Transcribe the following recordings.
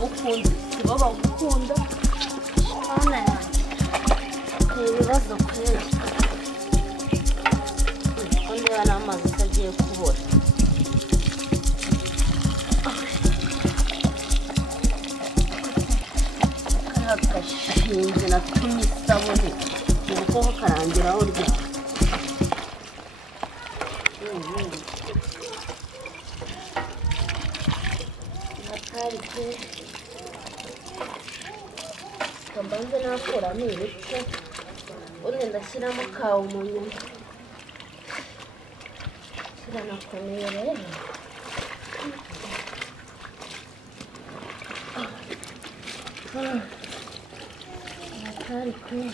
bagukunda sibo bagukunda mana yanjye ibibazo kwera ko ndeba n'amazi atagiye kubora kariya gashinze natumye isabune ubukoko karangiraho rya mbanze nakuramo ibice ubundi ndashyiramo kawa umunyu shyira na konere atari kure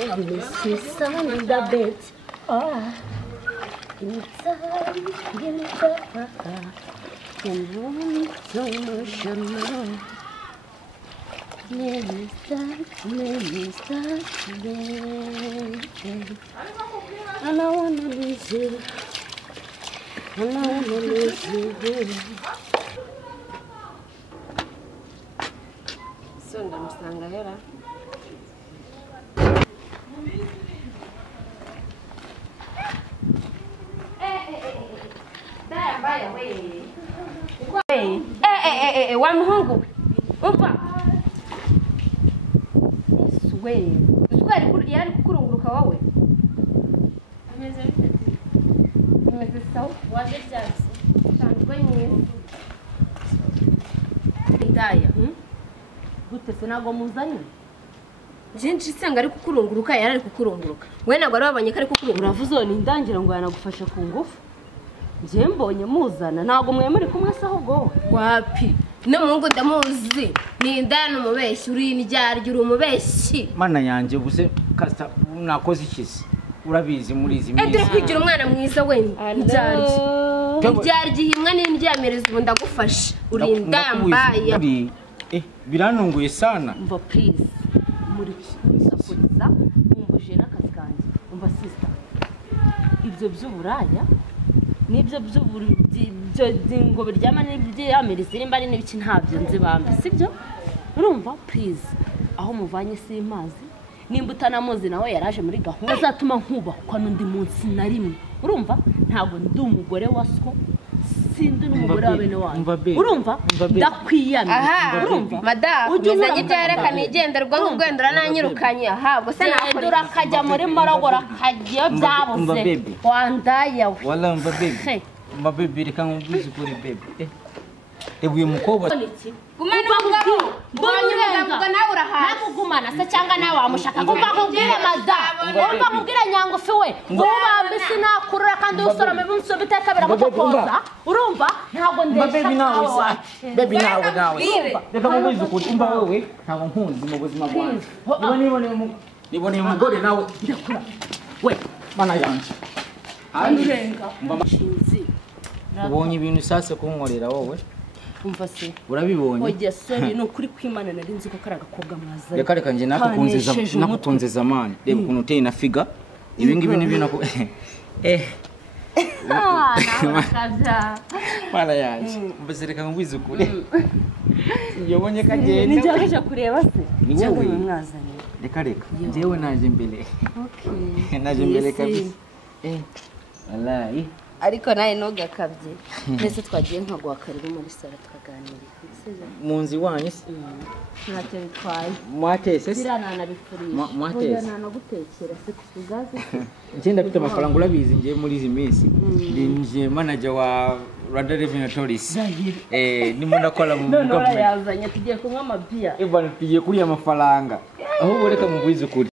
I miss you son of a bitch. Oh, give me time, give me time. And want so much more. Let me start, baby. I don't wanna lose you. I don't wanna lose you. So, ndamusanga hera. Wa muhungu umva iswe yari kukurunguruka wawe ameze bitatu ameze sawa waje byase cyangwa nyine ndaya gute se nago muzanye jinji isanga ari kukurunguruka yari kukurunguruka we nagwa arabanye kari kukurunguruka uravuze ni ndangira ngo yanagufasha ku ngufu nje mbonye muzana nago mwemere kumwe se ahubwo wapi no mungu ndamuzi ni indana umubeshyi uri indyarya uri umubeshyi mana yanjye ubuse kasta nakoze ikizi urabizi muri izi minsi edre kwigira umwana mwiza we indyarya ihimwe n'indyamereza ubu ndagufasha uri indambaya biranunguye sana umva please muri sakuriza umbuje n'akazi kanjye umva sister ibyo by'uburaya nibyo ngo biryama n'ibyamereza irimba ari n'ibiki ntabyo nzi bambi sibyo urumva please aho muvanye si imazi nimba utanamuzi nawe yaraje muri gahunda azatuma nkubakwa n'undi munsi na rimwe urumva ntabwo ndi umugore waswo sindi n'umugore wa bene wanyu urumva ndakwiyamye urumva madame ugeze giterekana nigenderwa nk'ugwendura nanyirukanye ahabwo se nakora akajya muri morogora kajya byabuze wandaya we wala mva baby reka ngubwize kuri baby uyu mukobwa gumana ngabo mbonye ngo nawe urahaza nakugumana se cyangwa nawe wamushaka kumva nkubwire madame umva nkubwire nyangufi we ubambe sinakurura kandi usorome bunso bitekabira gutokoza urumva ntabwo ndesha baby nawe reka ngubwize kuri umva wewe ntabwo nkunzi mu buzima bwanjye nibone umugore nawe we mana yanjye andenga mba mashinzi ubonye ibintu sase kunkorera wowe umva se urabibonye oya sorry no kuri kwimana nari nzi ko karagakobwa mwaza reka nje nakukunze zamani reba ukuntu uteye na figa ibi ngibi ni bintu nakabya mara yanjye mbese reka ngwize ukuri yobonye kagenda nijyaje kureba se ni wowe mwazanye reka njyewe naje mbere naje mbere kabisa wallahi ariko nawe ntugakabye twese twagiye nkaguha karibu muri salo tukaganira munzi wanyu se ntacyo bitwaye mwatese se birananabifuriye mwatese nanagutekera se kugaze njye ndafite amafaranga urabizi ngiye muri izi minsi ndi manager wa Rwanda Revenue Authority ndimo ndakora mu none yazanye tugiye kunywa amabiya tugiye kuri amafaranga aho ureka mu bwiza ukuri